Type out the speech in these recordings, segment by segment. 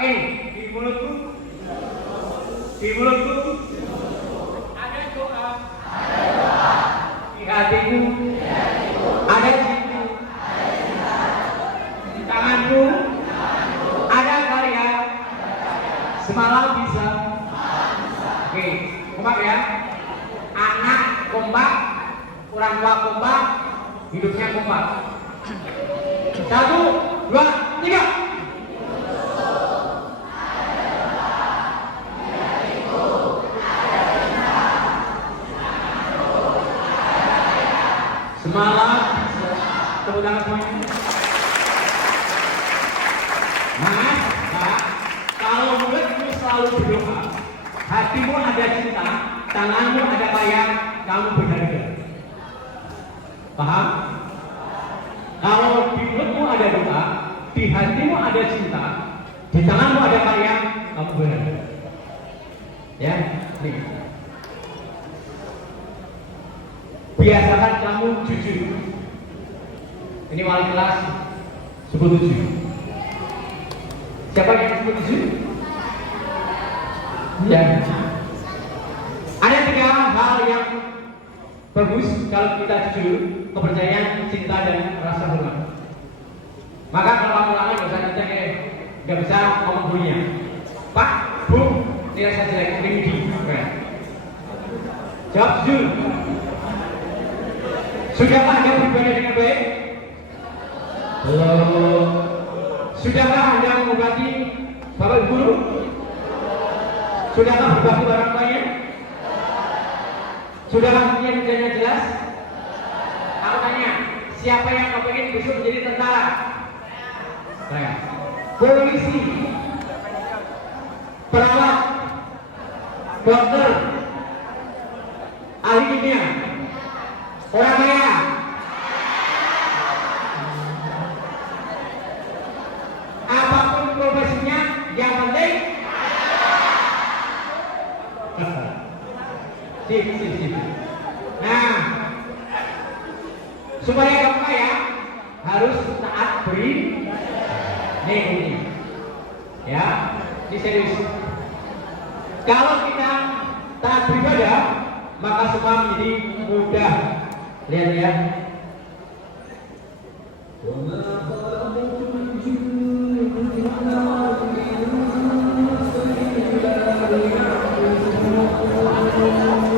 Di mulutku, di mulutku ada doa, di hatiku ada cinta, di tanganku ada karya, semalam bisa. Oke, kompak ya. Anak kompak, orang tua kompak, hidupnya kompak. 1, 2, 3. Semalam tepuk tangan semuanya. Mas, Pak, kalau mulutmu selalu berdoa, hatimu ada cinta, tanganmu ada karya, kamu berharga. Paham? Kalau di mulutmu ada doa, di hatimu ada cinta, di tanganmu ada karya, kamu berharga. Ya, nih. Biasakan kamu jujur. Ini wali kelas 17. Siapa yang 17? Ya. Ada 3 hal yang bagus kalau kita jujur: kepercayaan, cinta, dan rasa hormat. Maka kalau kamu lama nggak usah ngecek, nggak bisa ngomong dulunya. Pak, Bu, nilai saya jelek, tinggi. Jawab jujur. Sudahkah Anda beribadah dengan baik? Belum. Sudahkah Anda mengobati Bapak Ibu guru? Sudahkah berbakti pada orang tuanya? Sudahkah punya kerjanya jelas? Aku tanya, siapa yang kepingin besok menjadi tentara? Saya. Polisi, perawat, dokter, ahli kimia, orang kaya. Apapun profesinya, yang penting sip. Nah, supaya kamu kaya harus taat beri. Nih ini, ya, ini serius. Kalau kita taat beribadah, maka semua menjadi mudah. Lihat ya.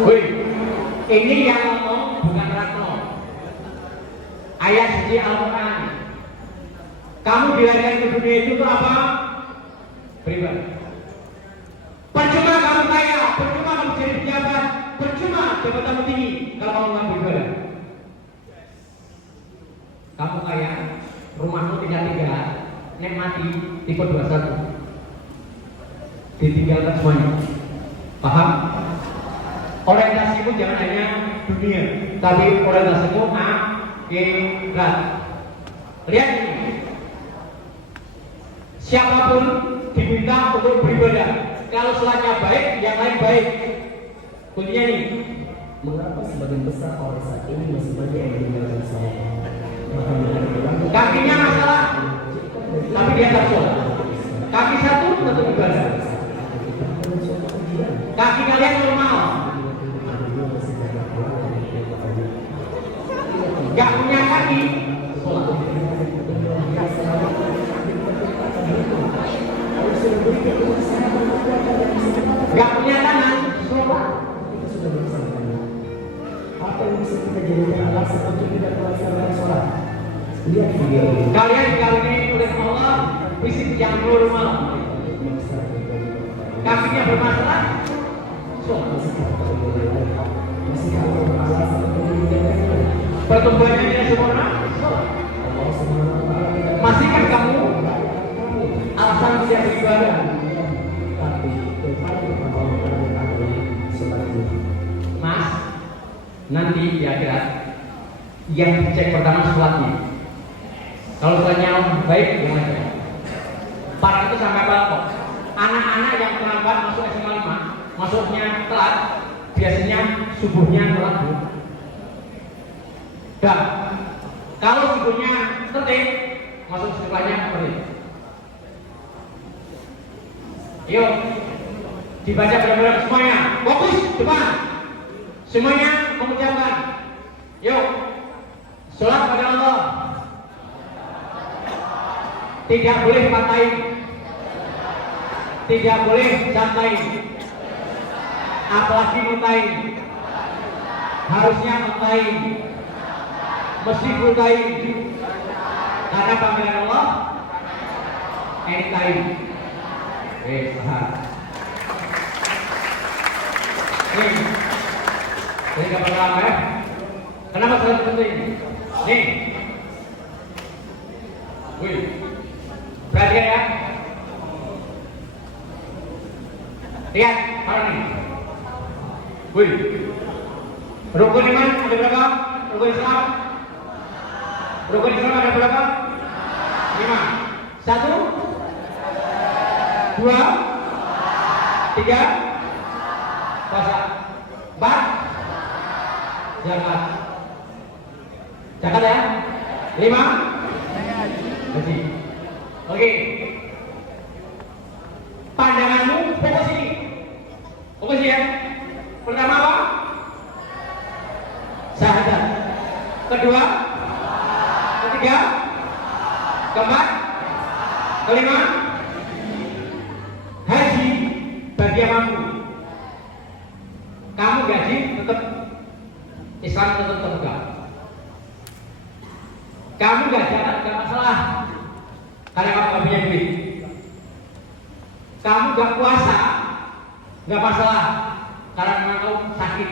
Wih, ini yang ngomong bukan Ratno. Ayat suci Al-Quran. Kamu dilahirkan ke dunia itu untuk apa? Beribadah. Percuma kamu kaya, percuma kamu jadi pejabat, percuma jabatanmu tinggi kalau kamu nggak beribadah. Kamu kaya, rumahmu tinggal 3, nek mati tipe 21, ditinggalkan semuanya. Paham? Orientasimu jangan hanya dunia, tapi orientasimu akhirat. Lihat ini, siapapun diminta untuk beribadah. Kalau sholatnya baik, yang lain baik. Kuncinya nih, mengapa sebagian besar orang saat ini masih banyak yang meninggalkan sholat? Kakinya masalah, tapi dia tak sholat. Kaki satu tetap ibadah. Kaki kalian normal, gak punya kaki, sholat. Gak punya tangan, sholat. Apa yang bisa kita jadikan alasan untuk tidak melaksanakan sholat? Lihat video ini. Kalian dikaruniai oleh Allah fisik yang normal, kakinya bermasalah, sholat. Pertumbuhannya tidak sempurna. Allah Subhanahu wa taala tidak Masihkah kamu alasan tidak beribadah? tapi kepada Allah Taala seperti Mas, nanti di akhirat yang dicek pertama sholatnya. Kalau sholatnya baik, yang aja. Para itu sampai apa kok? Anak-anak yang terlambat masuk SMA 5, masuknya telat, biasanya subuhnya telat. Dan kalau subuhnya tertib, masuk sekolahnya tertib. Yuk, dibaca benar-benar semuanya. Fokus depan. Semuanya mengucapkan. Yuk, sholat pada Allah. Tidak boleh patahin. Tidak boleh santai. Apalagi mutain. Harusnya mutain. Mesti mutain. Karena panggilan Allah anytime. Sahab. Ini kapan lama ya? Kenapa sangat penting? Nih. Wih. Perhatian ya. Lihat, sekarang nih. Wih. Rukun iman ada berapa? Rukun Islam? Rukun Islam ada berapa? 5. 1, 2, 3, puasa. 4, zakat. Zakat ya? 5, haji. Oke. Pandanganmu fokus ini. Fokus ya. Pertama apa? Syahadat. Kedua, ketiga, keempat, kelima, haji bagi yang mampu. Kamu gaji tetap Islam tetap terbuka. Kamu gak jalan gak masalah karena kamu gak punya duit. Kamu gak puasa gak masalah karena memang kamu sakit.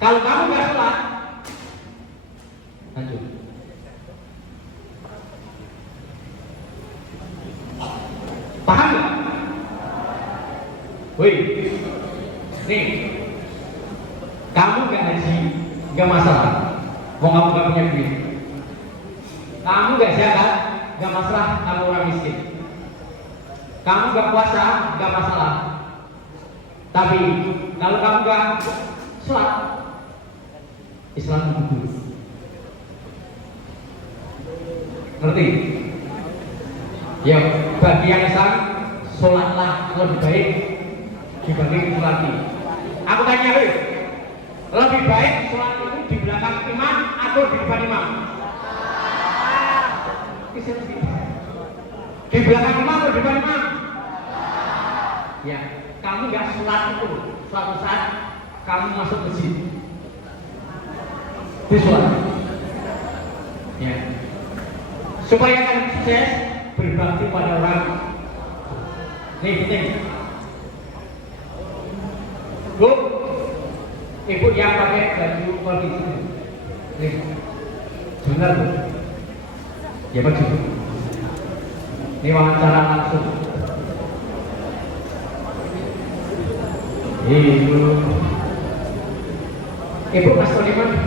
Kalau kamu gak sholat, lanjut. Paham gak? Wih, nih, kamu gak haji gak masalah. Mau kamu gak punya duit. Kamu gak zakat, gak masalah kamu orang miskin. Kamu gak puasa, gak masalah. Tapi kalau kamu gak sholat, Islam itu dulu. Ngerti? Ya, bagi yang Islam, sholatlah lebih baik dibanding sholat. Aku tanya lu, lebih baik sholat itu di belakang imam atau di depan imam? Di belakang imam atau di depan imam? Ya, kamu nggak sholat itu, suatu saat kamu masuk masjid, di sholat. Ya, supaya kamu sukses berbakti pada orang. Nih penting. Bu, ibu yang pakai baju polisi, nih, benar bu? Ya baju. Ini wawancara langsung. Ibu mas di mana?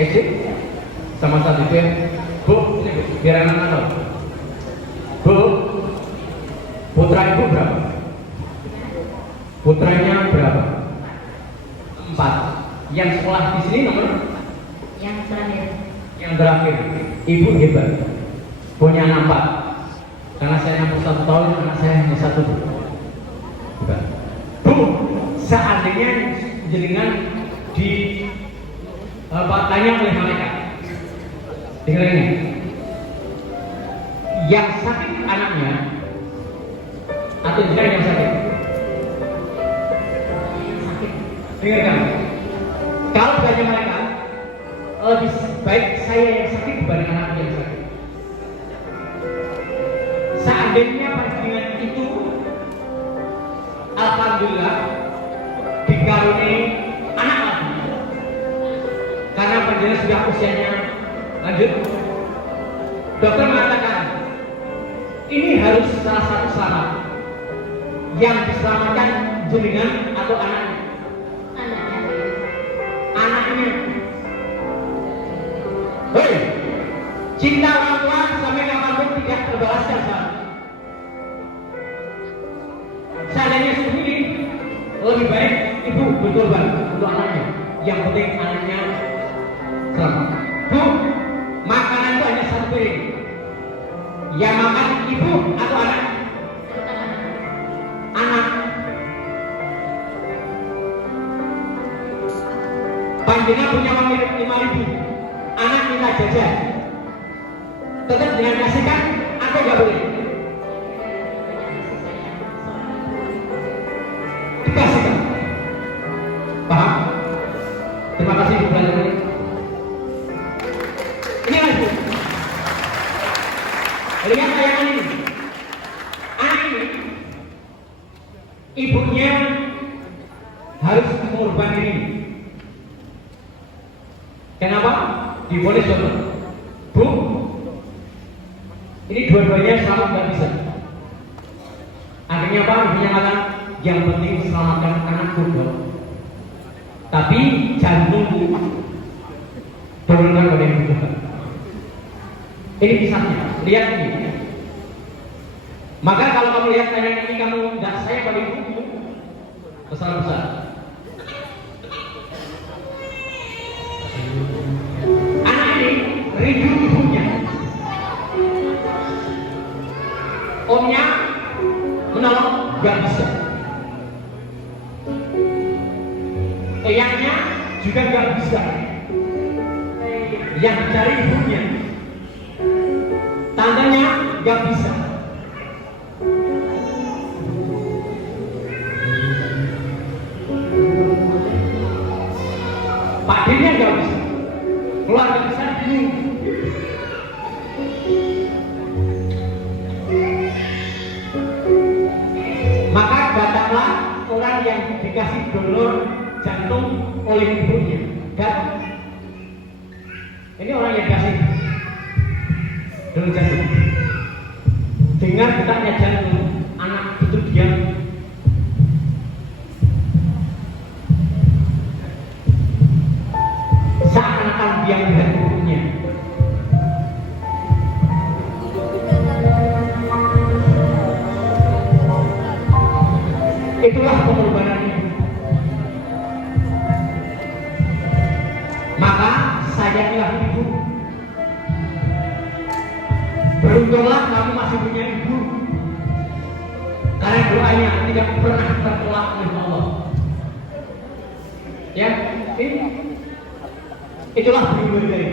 Ejik sama satu itu. Bu, ini bu, biar anak tahu. Bu, putra ibu berapa? Putranya berapa? 4. Yang sekolah di sini nomor? Yang terakhir. Yang terakhir. Ibu hebat. Punya anak 4. Karena saya 61 tahun, anak saya hanya 1. Bukan. Bu, seandainya jenengan di tanya oleh malaikat. Dengar ini. Yang sakit anaknya atau jenengan yang sakit? Dengarkan, kalau tanya mereka, lebih baik saya yang sakit dibanding anak yang sakit. Seandainya panjenengan itu, alhamdulillah, dikaruniai anak lagi, panjenengan sudah usianya lanjut. Dokter mengatakan ini harus salah satu syarat yang diselamatkan jenengan atau anaknya. Anaknya. Hei, cinta orang tua sampai kapanpun tidak terbalaskan, Pak. Seadanya sendiri lebih baik ibu berkorban untuk anaknya. Yang penting anaknya selamat. Bu, makanan itu hanya satu piring. Yang makan ibu atau anak? Anak. Panjenengan punya uang 5.000, anak minta jajan, tetap dengan kasihkan atau nggak boleh? Dikasihkan. Paham? Terima kasih Bu Belajar. Ini lagi. Lihat tayangan ini. Anak ini, ibunya harus mengorbankan diri. Kenapa? Divonis dokter. Bu, ini dua-duanya selamat nggak bisa. Akhirnya apa? Ibunya katakan, yang penting selamatkan anakku dok. Tapi jangan nunggu turunkan pada yang bukan. Ini kisahnya. Lihat ini. Maka kalau kamu lihat tayangan ini kamu nggak sayang pada ibumu, kesalahan besar. Anak ini rindu ibunya. Omnya menolong gak bisa. Eyangnya juga gak bisa. Yang dicari ibunya. Tantenya gak bisa. Pak D-nya gak bisa. Keluarga besar bingung. Maka datanglah orang yang dikasih donor jantung oleh ibunya. Dan ini orang yang dikasih donor jantung. Dengar detaknya jantung anak itu diam. Seakan-akan dia melihat ibunya. Itulah pengorbanan ibu. Maka sayangilah ibu. Beruntunglah kamu masih punya ibu. Karena doanya tidak pernah tertolak oleh Allah. Ya, itulah berbakti dari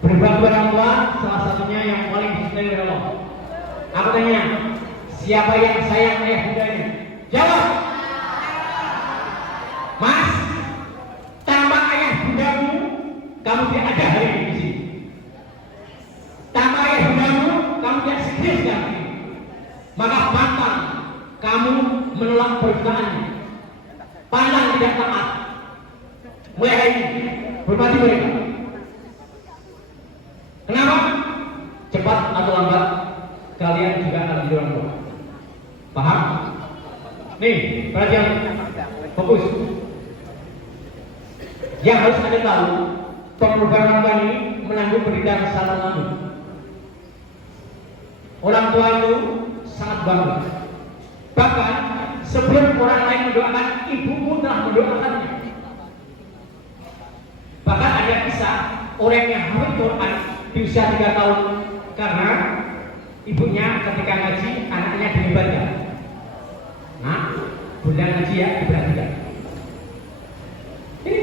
berbakti orang tua, salah satunya yang paling dicintai oleh Allah. Aku tanya, siapa yang sayang ayah bundanya? Jawab. Mas, tanpa ayah bundamu, kamu tidak ada hari ini di sini. Tanpa ayah bundamu, kamu tidak sedih sekali. Maka pantang kamu menolak permintaannya. Pantang tidak taat. Mulai hari ini, hormati mereka. Kenapa? Cepat atau lambat, kalian juga akan jadi orang tua. Paham? Nih, perhatian, fokus. Yang harus Anda tahu, pengorbanan orang ini menanggung penderitaan secara langsung. Orang tua itu sangat bangga. Bahkan sebelum orang lain mendoakan, ibumu telah mendoakannya. Bahkan ada kisah orang yang hafal Quran di usia 3 tahun karena ibunya ketika ngaji anaknya dilibatkan. Nah, bunda ngaji ya diperhatikan. Ini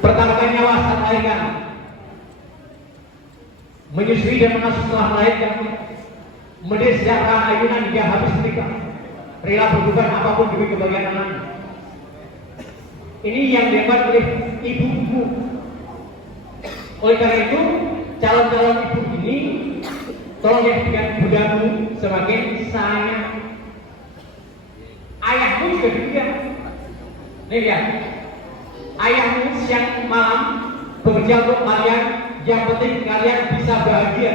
pertama kali nyawa saat melahirkan, menyusui dan mengasuh setelah melahirkan, mendidik sejak ayunan hingga habis menikah, rela berkorban apapun demi kebahagiaan anaknya. Ini yang dilakukan oleh ibumu. Oleh karena itu, calon-calon ibu ini tolong jadikan bundamu sebagai sayang. Ayahmu juga demikian. Nih lihat, ayahmu siang malam bekerja untuk kalian. Yang penting kalian bisa bahagia.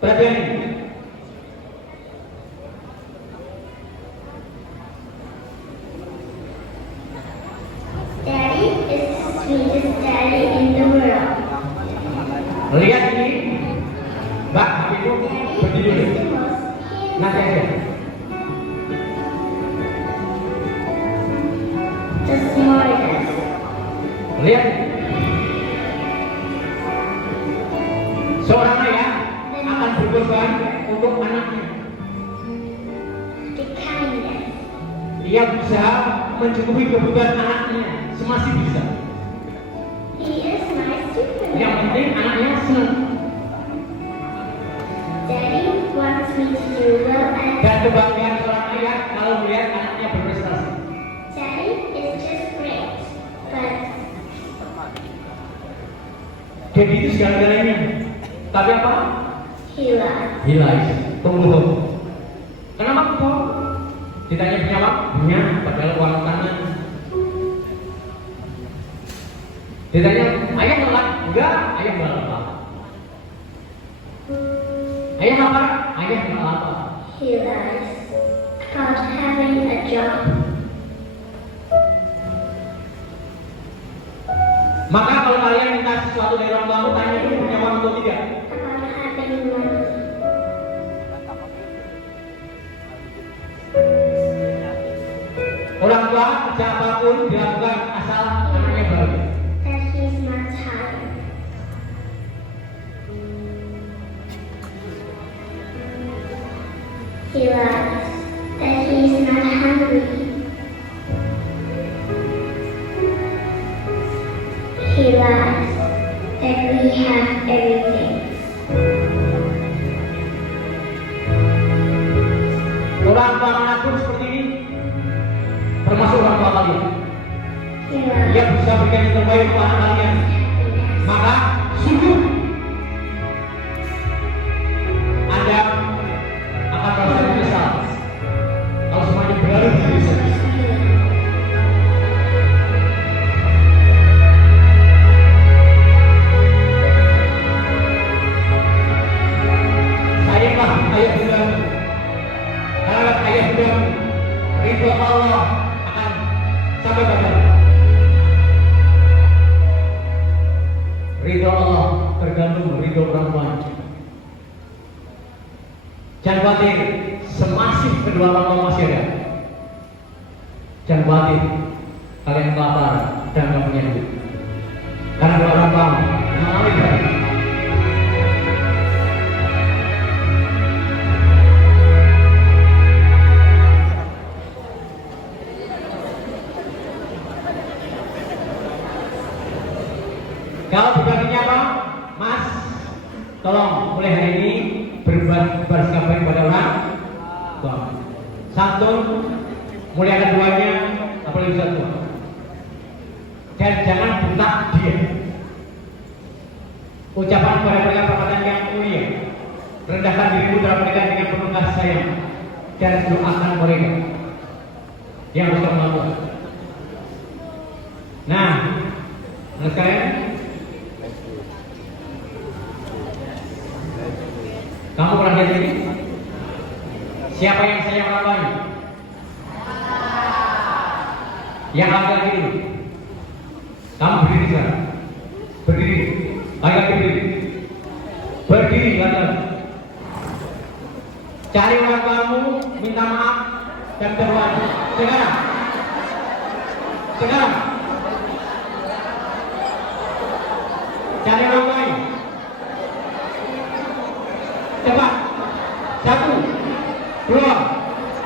Perhatian ini. Daddy is the sweetest daddy in the world. Lihat ini, Mbak, Ibu, berdiri dulu. Nanti aja. The smartest. Lihat. Seorang ayah akan berkorban untuk anaknya. The kindest. Ia berusaha mencukupi kebutuhan anaknya semasih bisa. He is nice to Yang me. penting anaknya senang. Daddy wants me to do well at Dan kebanggaan seorang ayah kalau melihat anaknya berprestasi. Daddy is just great, but Jadi itu segala-galanya. Tapi apa? he loves. Hilais, pembohong. Kenapa pembohong? Ditanya punya apa? Punya, padahal uang tangan. Ditanya, ayah nolak? Enggak, ayah nggak apa. Ayah apa? Ayah nggak apa. He lies about having a job. Maka kalau kalian minta sesuatu dari orang tua, tanya dulu punya uang atau tidak. About having money. Orang tua kerja apapun dilakukan asal anaknya bahagia. That he's not tired. He lies that he's not hungry. He lies that we have everything. Orang tua manapun seperti ini, termasuk orang tua kalian. He lies Ia bisa berikan yang terbaik untuk anak kalian. happiness. Maka sungguh Anda akan merasa menyesal kalau semuanya berlalu di diri sendiri. Sayanglah ayah bunda, harap ayah bunda, ridho Allah akan sampai pada ridho Allah tergantung ridho orang tua. Jangan khawatir, semasih kedua orang tua masih ada. Jangan khawatir, kalian kelaparan dan nggak punya duit. Karena kedua orang tua mengalami berat. Kalau berbaginya apa? Mas, tolong mulai hari ini bersikap baik pada orang tua. Santun, muliakan duanya, apalagi bisa tua. Dan jangan buta dia. Ucapan kepada mereka perkataan yang mulia. Rendahkan dirimu dalam mereka dengan penuh kasih sayang dan doakan mereka yang bisa melakukan. Nah, sekalian, kamu pernah lihat ini? Siapa yang saya orang Yang agak dulu. Kamu berdiri sekarang. Berdiri. Agak berdiri. Berdiri kalian. Cari orang kamu, minta maaf dan berwajib. Sekarang. Sekarang. Cari orang lain. Cepat. 1, 2,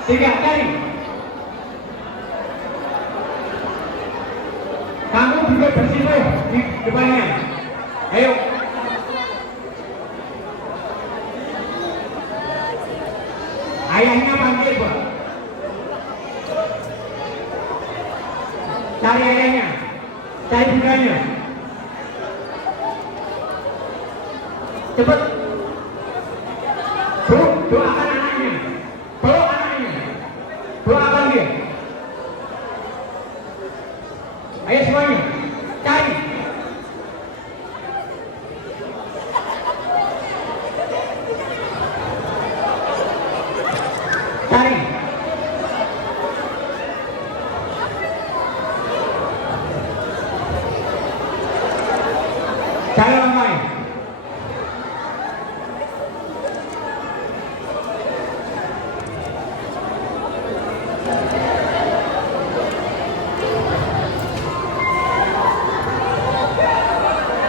3, cari. Kamu juga bersih di depannya. Ayo. Ayahnya panggil, Pak. Cari ayahnya. Cari bundanya. Cepat. Doakan anaknya. Peluk anaknya. Doakan dia. Ayo semuanya. Cari. Cari. Cari orang lain.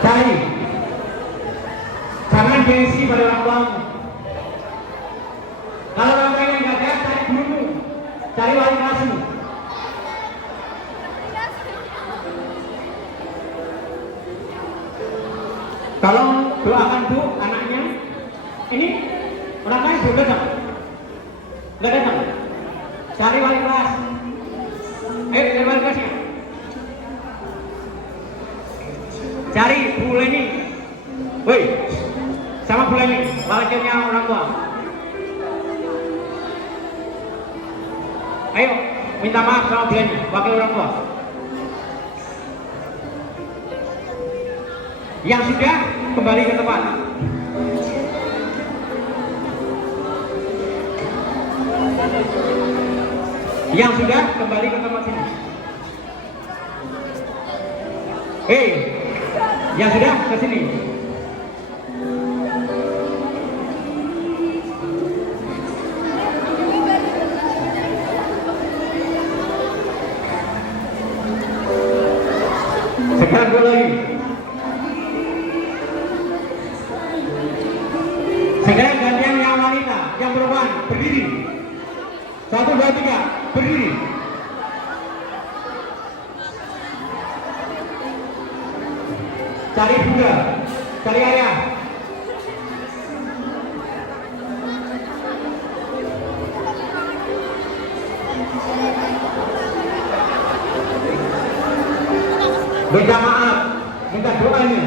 Cari. Jangan gengsi pada orang tuamu. Kalau orang lain yang gak ada, cari gurumu, cari wali kelasmu. Kalau doakan bu anaknya, ini orang lain belum datang, nggak datang. Cari wali kelas. Ayo cari wali kelasnya. Cari Bu Leni. Woi, sama Bu Leni, wakilnya orang tua. Ayo, minta maaf sama Bu Leni, wakil orang tua. Yang sudah kembali ke tempat. Yang sudah kembali ke tempat sini. Hei, yang sudah ke sini. Sekarang dulu lagi. Sekarang gantian yang wanita, yang perempuan berdiri. 1, 2, 3, berdiri. Cari bunda, cari ayah. Minta maaf, minta doanya.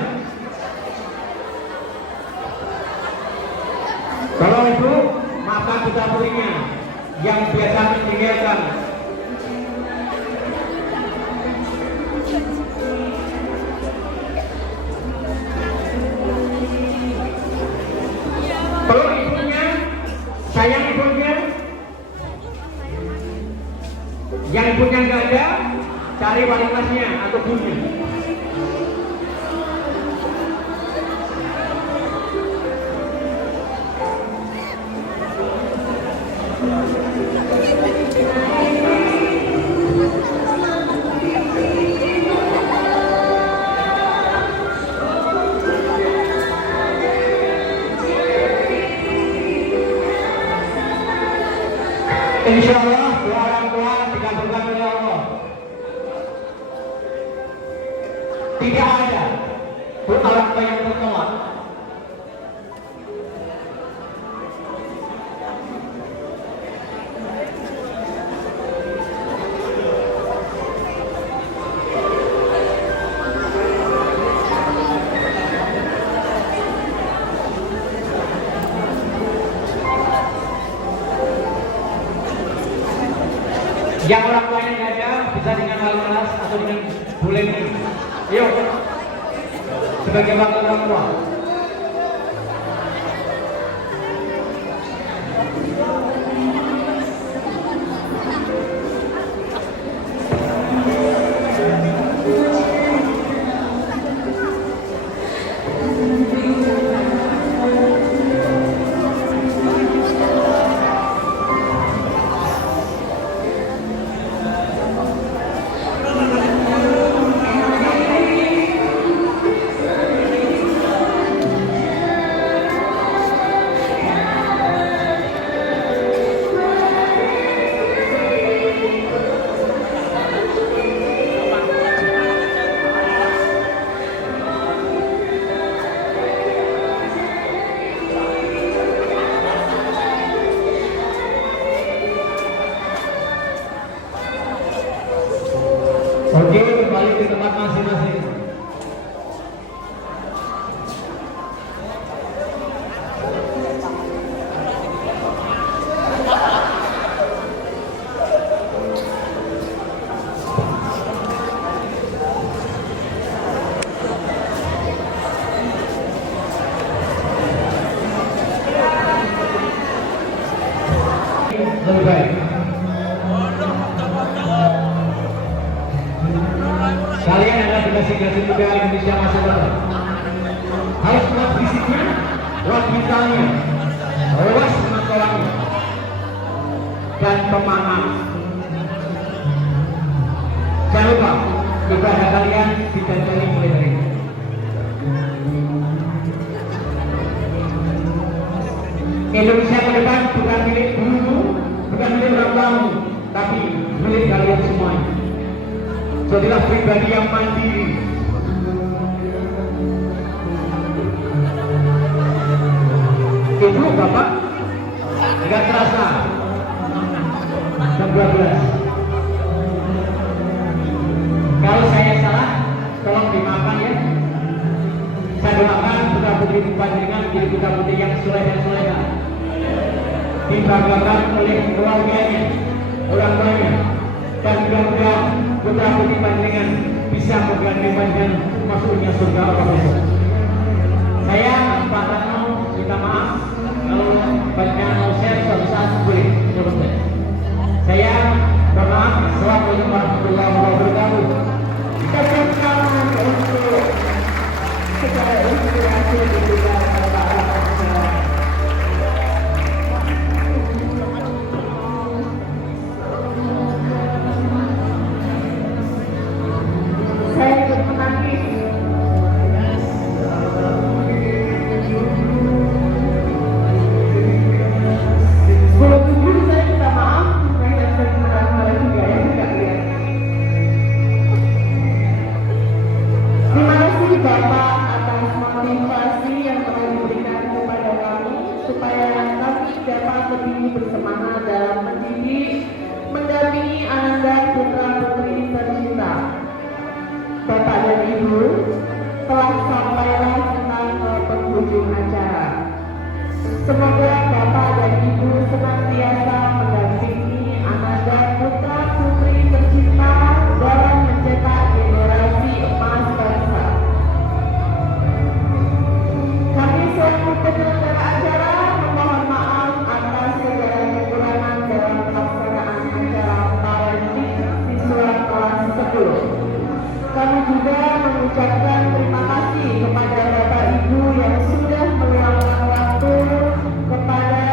Kalau ibu, maafkan putra putrinya yang biasa meninggalkan. Peluk ibunya, sayang ibunya. Yang ibunya nggak ada, cari wali kelasnya atau gurunya. Insya Allah doa orang tua dikabulkan oleh Allah. Tidak ada doa orang tua yang tertolak. Yang orang tuanya nggak ada, bisa dengan wali kelas atau dengan Bu Leni. Yuk, sebagai wakil orang tua. Oke, kembali ke tempat masing-masing. Kalian adalah generasi muda Indonesia masa depan. Harus kuat fisiknya, kuat mentalnya, luas pengetahuannya, dan pemahaman. Jangan lupa ibadah kalian didanjani mulai dari ini. Indonesia ke depan bukan milik guru, bukan milik orang tuamu, tapi milik kalian semuanya. Jadilah pribadi yang mandiri. Ibu, bapak, nggak terasa. Jam 12. Kalau saya salah, tolong dimaafkan ya. Saya doakan putra putri panjenengan menjadi putra putri yang soleh dan soleha, dibanggakan oleh keluarganya, orang tuanya, dan mudah-mudahan putra putri panjenengan bisa menggandeng panjenengan masuknya surga Allah besok. Saya Pak Ratno minta maaf kalau panjenengan mau share suatu saat boleh. Saya bermaaf. Assalamualaikum warahmatullahi wabarakatuh. Tepuk tangan untuk segala inspirasi yang diberikan oleh Pak Ratno. Saya ikut menangis. Sebelum jujur saya minta maaf, saya sering marah-marah juga ya, nggak lihat. Terima kasih Bapak atas motivasi yang telah diberikan kepada kami supaya kami dapat lebih bersemangat dalam mendidik, mendampingi Ananda putra putri tercinta. Bapak dan Ibu, telah sampailah kita ke penghujung acara. Semoga Bapak dan Ibu senantiasa mendampingi Ananda putra putri tercinta dalam mencetak generasi emas bangsa. Kami selaku penyelenggara acara memohon maaf atas segala kekurangan dalam pelaksanaan acara parenting siswa kelas 10. Kami juga mengucapkan terima kasih kepada Bapak Ibu yang sudah meluangkan waktu kepada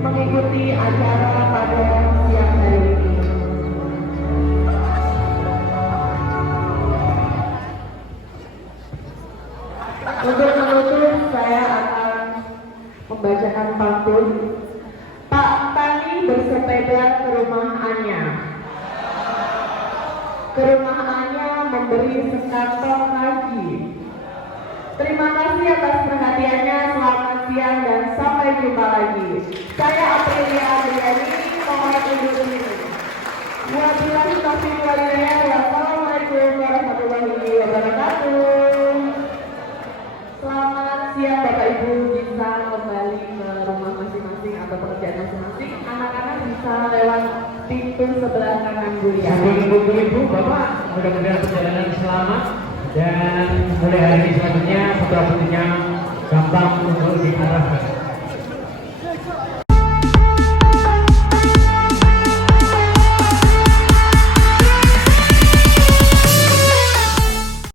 mengikuti acara pada siang hari ini. Untuk menutup, saya akan membacakan pantun. Pak Tani bersepeda ke rumah Anya. Ke rumah Anya memberi sekantong kaji. Terima kasih atas perhatiannya. Selamat siang dan sampai jumpa lagi. Saya Aprilia Adriani, mohon undur diri. Wabillahi taufiq wal hidayah. Wassalamualaikum warahmatullahi wabarakatuh. Selamat siang Bapak Ibu, bisa kembali ke rumah masing-masing atau pekerjaan masing-masing. Anak-anak bisa lewat pintu sebelah kanan Bu ya. Ibu, bapak, mudah-mudahan perjalanan selamat dan mulai hari ini selanjutnya putra putrinya gampang untuk diarahkan.